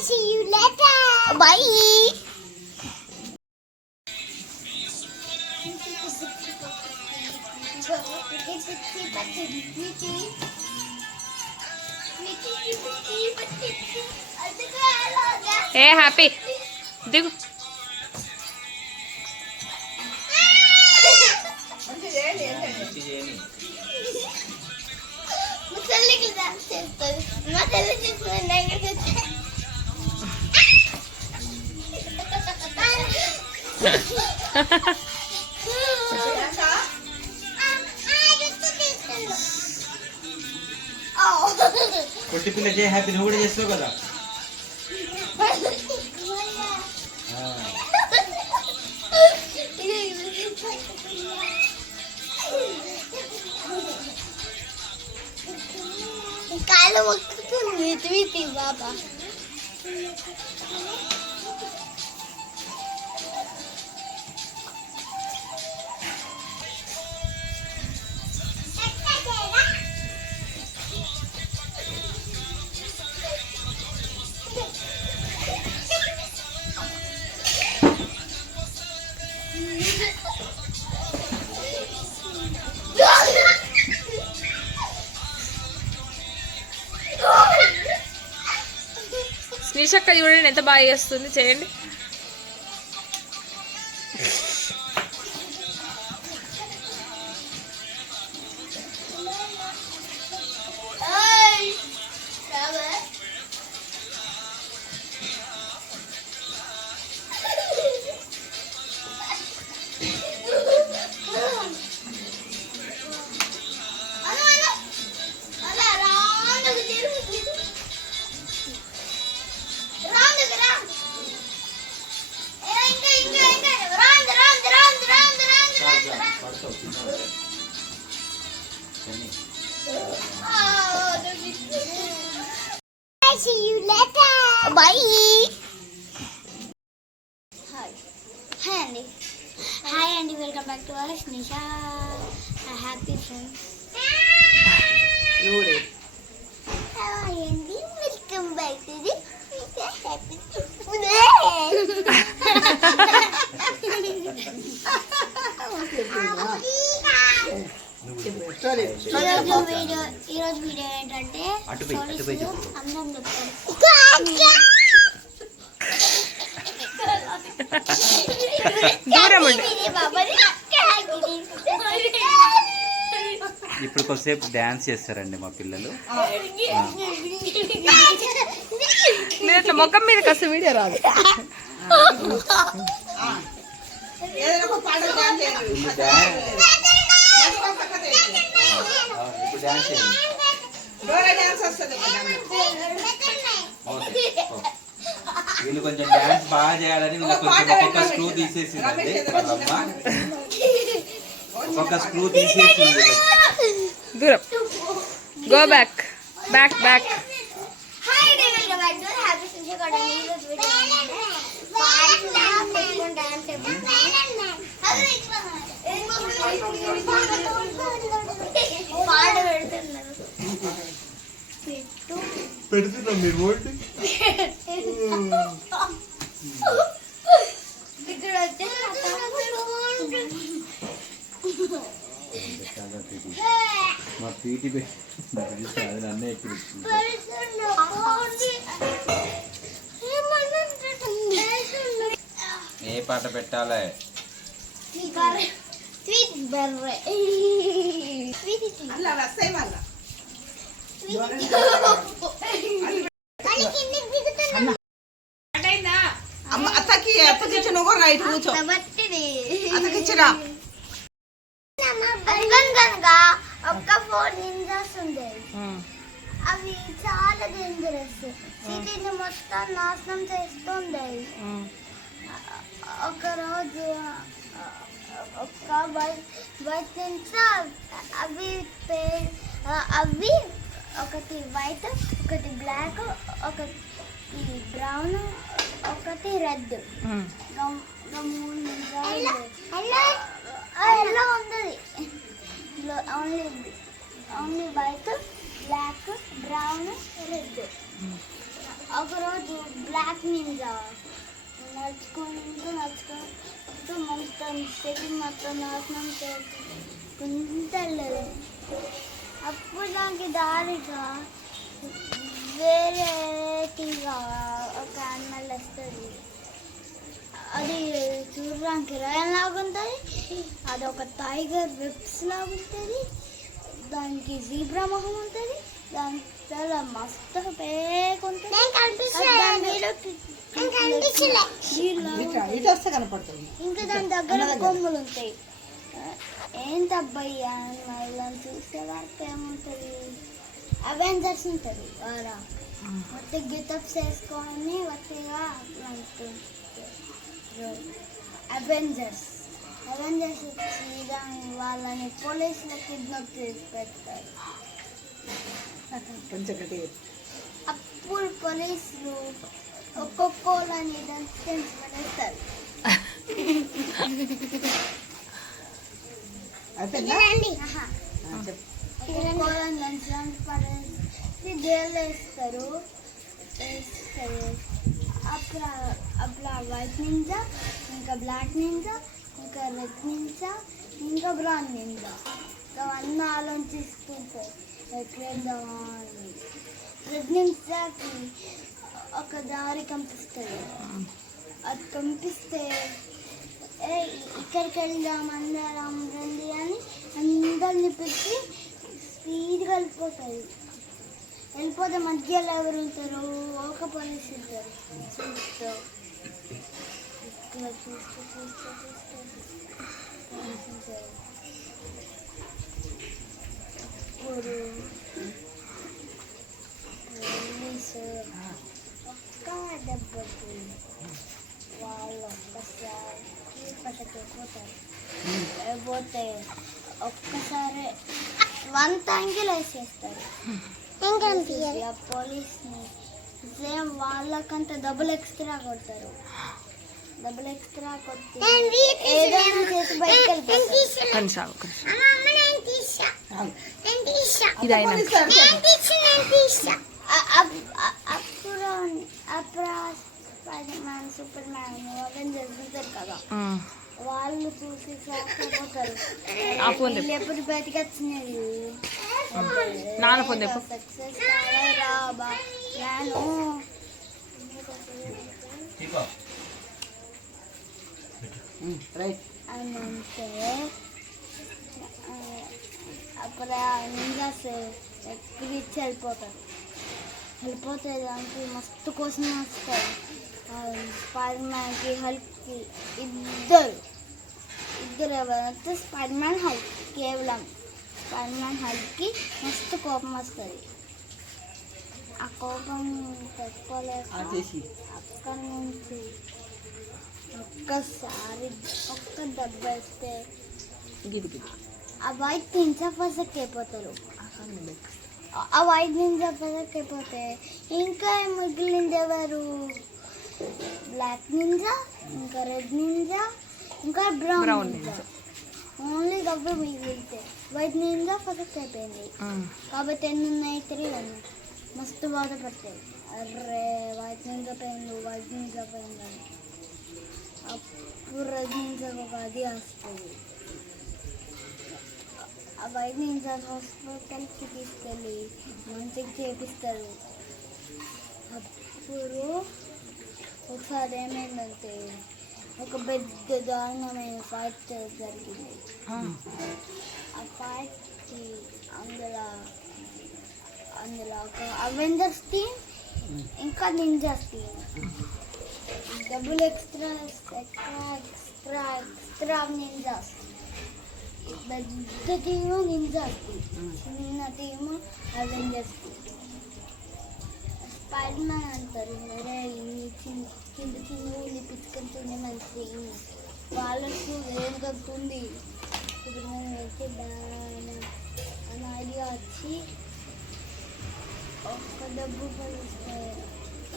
See you later. Bye. Hey, happy. Digu. ముసలికి dance చేస్తుంది మా తల్లి చేస్తుంది నేను చేస్తాను కొట్టి పిల్ల జే హ్యాపీ నువ్వు కూడా చేస్తావు కదా కాలు మొక్కుతుంది ట్వీటీ బాబా శ్రీశక్క చూడండి ఎంత బాగా చేస్తుంది చేయండి See you later. Bye. Hi Andy. Hi Andy. Welcome back to us, Nisha. Happy friends. Loaded. Hi Andy. Welcome back to the happy. ఈరోజు వీడియో ఏంటంటే అందరం చెప్తారు ఇప్పుడు కొద్దిసేపు డాన్స్ చేస్తారండి మా పిల్లలు మీరు మొక్కం మీద కాస్త వీడియో రాదు ఇప్పుడు డాన్స్ చేయండి వీళ్ళు కొంచెం డాన్స్ బాగా చేయాలని వీళ్ళు కొంచెం ఒక్కొక్క స్క్రూ తీసేసిందండి వాళ్ళమ్మ ఒక్కొక్క స్క్రూ తీసేసింది దూరం గో బ్యాక్ బ్యాక్ బ్యాక్ పెడుతున్నా మీరు ఓల్డ్ మా పీటీ అది నన్నే ఎక్కి ఏ పాట పెట్టాలి అత్తకి అత్తకి నువ్వు రైట్ కూర్చో అత్తకిచ్చిరా ఒక్క 4 నింజాస్ ఉండేవి అవి చాలా డేంజరస్ సిటీని మొత్తం నాశనం చేస్తుండేవి ఒకరోజు ఒక వైట్ నింజా అవి ఒకటి వైట్ ఒకటి బ్లాక్ ఒకటి బ్రౌన్ ఒకటి రెడ్ ఎలా ఉంది only white black brown red ఒకరోజు బ్లాక్ నింజా నడుచుకుంటూ మొత్తం సిటీ మొత్తం నాశనం చేసుకుంటూ వెళ్ళదు. అప్పుడు దానికి దారిగా వేరేటిగా ఒక యానిమల్ వస్తుంది. అది చూడడానికి రయన్ లాగా ఉంటుంది. అది ఒక టైగర్ విప్స్ లాగా ఉంటుంది. దానికి జీబ్రా మొహం ఉంటుంది. దానికి చాలా మస్తు పేక్ ఉంటుంది. ఇటు వస్తే కనపడుతుంది. ఇంకా దాని దగ్గర కొమ్ములు ఉంటాయి. ఏంటబ్బాయి యానిమల్ చూసే వరకు ఏముంటుంది, అవెంజర్స్ ఉంటుంది. వారా మొత్తం గిటప్స్ వేసుకొని వట్టిగా అవెంజర్స్ వచ్చి వాళ్ళని పోలీసులు కిడ్నాప్ చేసి పెడతారు. అప్పుడు పోలీసులు ఒక్కొక్కని దంచి పడేస్తారు. జైలు వేస్తారు. అప్పుడు వైట్ నింజా, ఇంకా బ్లాక్ నింజా, ఇంకా రెడ్ నింజా, ఇంకా బ్రౌన్ నింజా అవన్నీ ఆలోచిస్తుంటాయి. రెడ్ నింజాకి ఒక దారి కనిపిస్తుంది. అది కనిపిస్తే ఇక్కడికి వెళ్దాం అందరం రండి అని అందరిని పెట్టి స్పీడ్గా వెళ్ళిపోతే మధ్యలో ఎవరు ఉంటారు, ఒక పోలీసు ఉంటారు. పోలీసు ఒక్క దెబ్బకి వాళ్ళు ఒక్కసారి పోతే ఒక్కసారి 1 యాంగిల్ వేసేస్తారు పోలీస్ని. సేమ్ వాళ్ళకంటే డబుల్ ఎక్స్ట్రా కొడతారు. డబుల్ ఎక్స్ట్రా కొట్టి ఏదైనా చేసి బయటకు వెళ్తారు. అప్పుడు స్పైడర్-మ్యాన్, సూపర్ మ్యాన్ అవెంజర్స్ ఉంటారు కదా, వాళ్ళు చూసి షాక్ అయిపోతారు. ఎప్పుడు బయటకు వచ్చినది సక్సెస్ రాబా నేను అని అంటే అప్పుడు నింజాస్ ఎక్కిరిచ్చి వెళ్ళిపోతే దానికి మస్తు కోసం వస్తాయి. స్పైడర్ మ్యాన్కి, హల్క్కి ఇద్దరు ఎవరైతే స్పైడర్ మ్యాన్, హల్క్, కేవలం స్పైడర్ మ్యాన్, హల్క్కి మస్తు కోపం వస్తుంది. ఆ కోపం తట్టుకోలేక అక్కడి నుంచి ఒక్కసారి ఒక్క దెబ్బ వేస్తే ఆ వైట్ నింజా ఫసక్ అయిపోతారు. ఆ వైట్ నింజా ఫసక్ అయిపోతే ఇంకా మిగిలింది ఎవరు, బ్లాక్ నింజా, ఇంకా రెడ్ నింజా, ఇంకా బ్రౌన్ నింజా. ఓన్లీ డబ్బు మిగిలితే వైట్ నింజా ఫసక్ అయిపోయింది కాబట్టి ఎన్ని ఉన్నాయి, 3 ఉన్నాయి. మస్తు బాధపడతాయి. అర్రే వైట్ నింజా పోయింది. అప్పుడు రెడ్ నింజాకు ఒక అది వస్తుంది. ఆ వైట్ నింజా హాస్పిటల్కి తీసుకెళ్ళి మంచిగా చేపిస్తారు. అప్పుడు ఒకసారి ఏమైందంటే ఒక పెద్ద దారుణమైన ఫైట్ జరిగింది. ఆ ఫైట్కి అందులో ఒక అవెంజర్స్ టీమ్, ఇంకా ninjas team, double extra ninjas. పెద్ద టీము నింజాస్ టీమ్, చిన్న team Avengers team. Spider man అంటారు, చిన్న ఊళ్ళి పిచ్చుకుంటుంది మంచి వాళ్ళకు వేరుగతుంది. ఇప్పుడు మనం అయితే అని ఐడియా వచ్చి ఒక్క డబ్బు పడిస్తే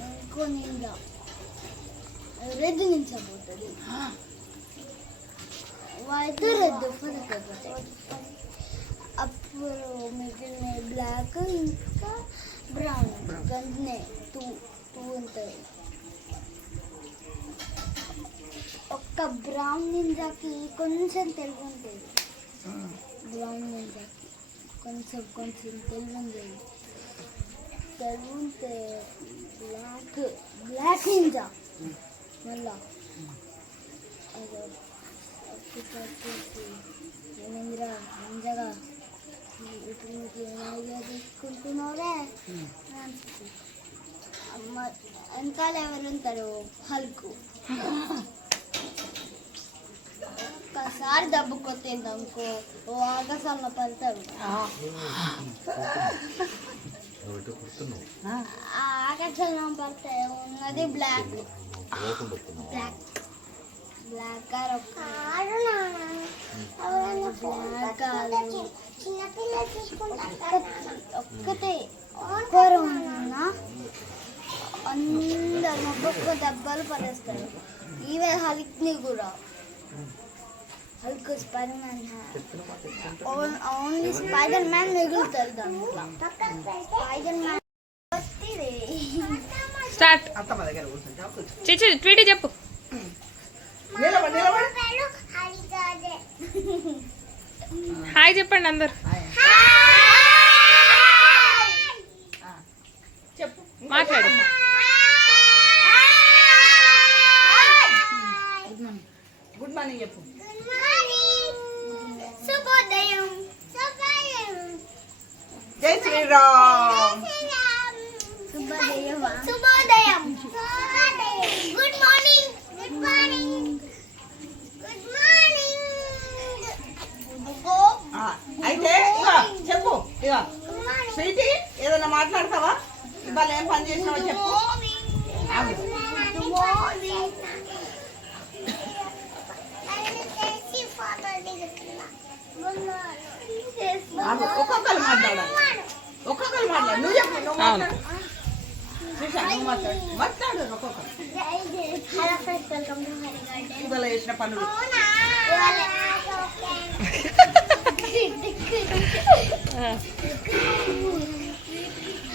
ఇంకో నిండా రెడ్ నించబోతుంది. వైట్ రెడ్ పడిపోతాయి. అప్పుడు మిగిలిన బ్లాక్ ఇంకా బ్రౌన్, గంటనే 2 పువ్వు ఉంటుంది. ఒక్క బ్రౌన్ నింజాకి కొంచెం తెలుగు ఉంటుంది. బ్రౌన్ నింజాకి కొంచెం తెలుగు ఉంటుంది. తెలుగు ఉంటే బ్లాక్ నింజా మళ్ళా అదో ఏమైందిరా నింజాగా ఇప్పుడు నీకు ఏమైనా తీసుకుంటున్నావురే అమ్మ. వెనకాల ఎవరు ఉంటారు? హల్కు. ఒక్కసారి దెబ్బ కొట్టింది అనుకో ఓ ఆకాశంలో పడతాడు. ఆ ఆకాశంలో పడితే ఉన్నది బ్లాక్ కార్. ఒక్కటే అందరు ఒక్కొక్క దెబ్బలు పడేస్తారు. ఈవెన్ హల్క్ని కూడా. Hulk spider man only spider man మిగులుతారు దాంట్లో. Spider man start. చిచి ట్వీటీ చెప్పు. హాయ్ చెప్పండి అందరు. చెప్పు. మాట్లాడు. గుడ్ మార్నింగ్ చెప్పు. శుభోదయం. జై శ్రీరామ్. శుభోదయం. Good morning. అయితే ఇక చెప్పు. ఇక స్వీటీ ఏదైనా మాట్లాడతావా? ఇవాళ ఏం పని చేసినావో చెప్పు. ఒక్కొక్కరు మాట్లాడాలి. నువ్వు చెప్పు. నువ్వు మాట్లాడు. మాట్లాడు ఒక్కొక్కరు. ఇవాళ చేసిన పనులు.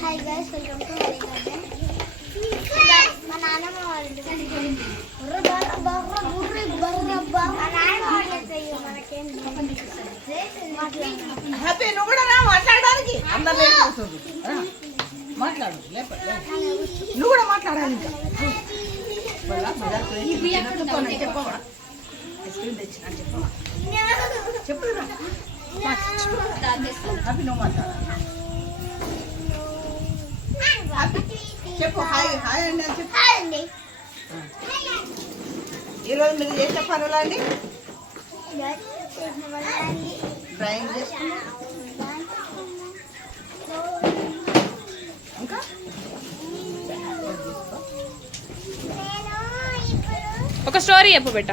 Hi guys, welcome to Hari garden. మా నాన్నమ్మ వాళ్ళ హ్యాపీ. నువ్వు కూడా రా మాట్లాడడానికి. అందరు లేట్ అవుతుంది. మాట్లాడు. నువ్వు కూడా మాట్లాడాలి. ఇంకా చెప్పవా? ఐస్ క్రీమ్ తెచ్చిన చెప్పవా? చెప్పు. హ్యాపీ నువ్వు మాట్లాడాలి. చెప్పు. హాయ్ అండి అని చెప్పు. ఈరోజు మీరు చేసే పనులు అండి? డ్రాయింగ్ చేసుకున్నా. ఇంకా ఒక స్టోరీ చెప్పు బెట్ట.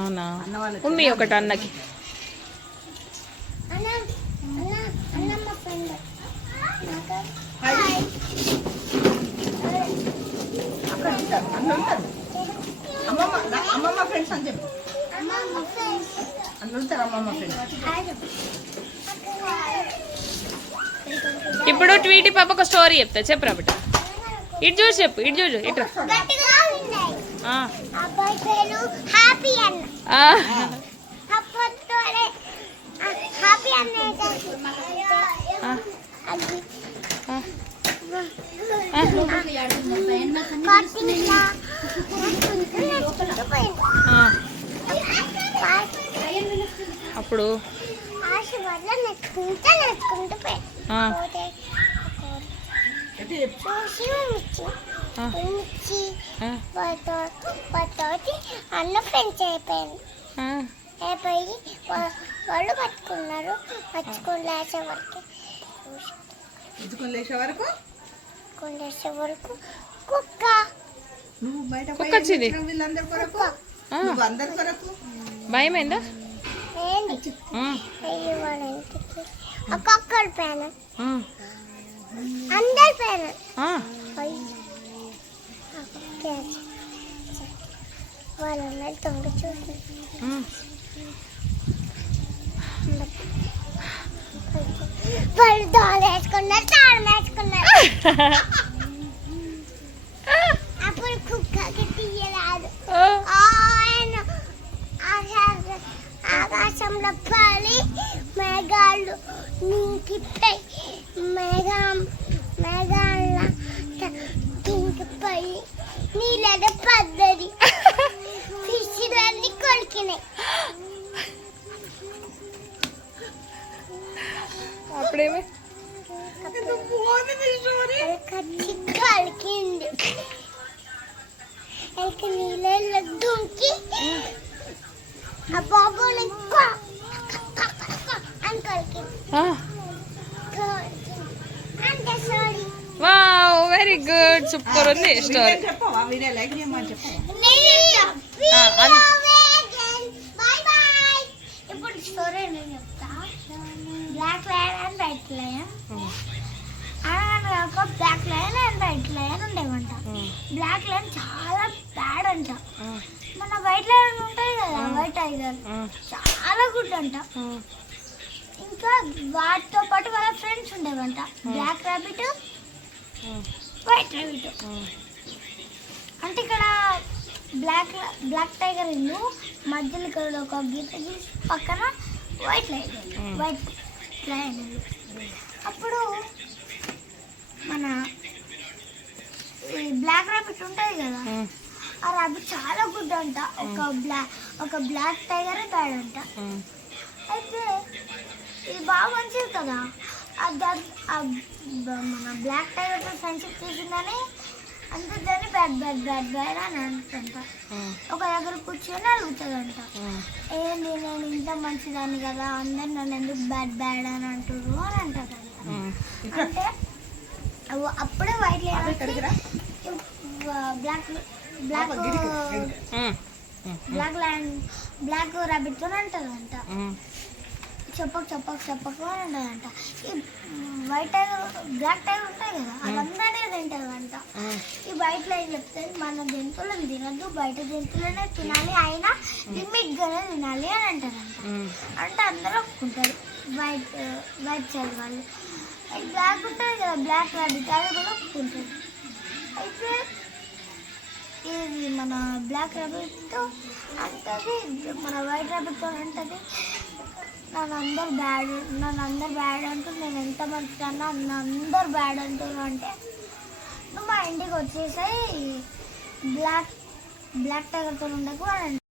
అవునా? ఉమ్మి ఒకటి అన్నకి. అక్కడ ఉంటారు. అన్న ఉంటారు. అమ్మమ్మ ఫ్రెండ్స్ అని చెప్పు. అన్న ఉంటారు అమ్మమ్మ ఫ్రెండ్స్. ఇప్పుడు ట్వీటీ పాప ఒక స్టోరీ చెప్తా. చెప్పురా బిడ్డ. ఇటు చూసి చెప్పు. ఇటు చూడు. ఇటు అబ్బాయి పేరు హ్యాపీ అన్న. అప్పట్లోనే హ్యాపీ అన్న అప్పుడు ఆశీర్వాదం నెట్టుకుంటూ పోయి తోటి అన్న ఫ్రెండ్స్ అయిపోయింది. అయిపోయి వాళ్ళు పట్టుకున్నారు. పట్టుకొని లేచే వరకు కుక్క. నువ్వు బయట వీళ్ళందరి కొరకు, నువ్వు అందరి కొరకు భయమైందా? ఒక్కొక్కరి పైన అందరి పైన వాళ్ళ తొంగ చూసి వాళ్ళు దోలు వేసుకున్నారు తాళం వేసుకున్నారు అప్పుడు కుక్కకి తీయరాదు ఆయన ఆకాశంలో పడి మేఘాలు నింకిపోయి మేఘాల దింకిపోయి నీళ్ళ పద్ధతి ఫిష్లన్నీ కొలికినాయి అప్పుడేమి కచ్చి కలికింది ఇక నీళ్ళ దుంకి ఆ బాబుని అని కలికింది అంటే sorry wow very good super ఉంది స్టోరీ చెప్పవా వీడియో లైక్ చేయమని చెప్పవా బాయ్ బాయ్ ఇప్పుడు స్టోరీ నేను చెప్తా black lion and white lion అనగా black lion and white lion ఉండేవంట బ్లాక్ లయన్ చాలా బ్యాడ్ అంట మన వైట్ లయన్ ఉంటాయి కదా వైట్ టైగర్ చాలా గుడ్ అంట ఇంకా వాటితో పాటు వాళ్ళ ఫ్రెండ్స్ ఉండేవంట బ్లాక్ ర్యాబిట్ వైట్ ర్యాబిట్ అంటే ఇక్కడ బ్లాక్ టైగర్ ఇల్లు మధ్యలో ఇక్కడ ఒక గీత గీసి పక్కన వైట్ లయన్ ఇల్లు అప్పుడు మన ఈ బ్లాక్ ర్యాబిట్ ఉంటుంది కదా ఆ ర్యాబిట్ చాలా గుడ్ అంట ఒక బ్లాక్ టైగర్ బ్యాడ్ అంట అయితే ఇది బాగా మంచిది కదా మన బ్లాక్ టైగర్తో ఫ్రెండ్షిప్ చేసిందని అంత దాన్ని బ్యాడ్ అని అంటుంట ఒక దగ్గర కూర్చొని అడుగుతుందంట ఏంటి నేను ఇంత మంచిదాన్ని కదా అందరు నన్ను ఎందుకు బ్యాడ్ అని అంటారు అని అంటారంట అంటే అప్పుడే వైట్ బ్లాక్ ర్యాబిట్తో అంటారంట చెప్పకు అని అంటారంట ఈ వైట్ టైగర్ బ్లాక్ టైగర్ ఉంటాయి కదా అవందరినీ తింటారంట ఈ వైట్ లైన్ చెప్తే మన జంతువులను తినద్దు బయట జంతువులనే తినాలి అయినా లిమిట్గానే తినాలి అని అంటారంట అంటే అందరూ ఒప్పుకుంటారు వైట్ సైడ్ వాళ్ళు బ్లాక్ ఉంటుంది కదా బ్లాక్ ర్యాబిట్ అది కూడా ఒప్పుకుంటారు అయితే ఇది మన బ్లాక్ ర్యాబిట్తో అంటది మన వైట్ ర్యాబిట్తో అంటది నన్ను అందరు బ్యాడ్ అంటూ నేను ఎంత మంచిదన్నా అందరు బ్యాడ్ అంటున్నాను అంటే నువ్వు మా ఇంటికి వచ్చేసాయి బ్లాక్ టైగర్తో ఉండకు అని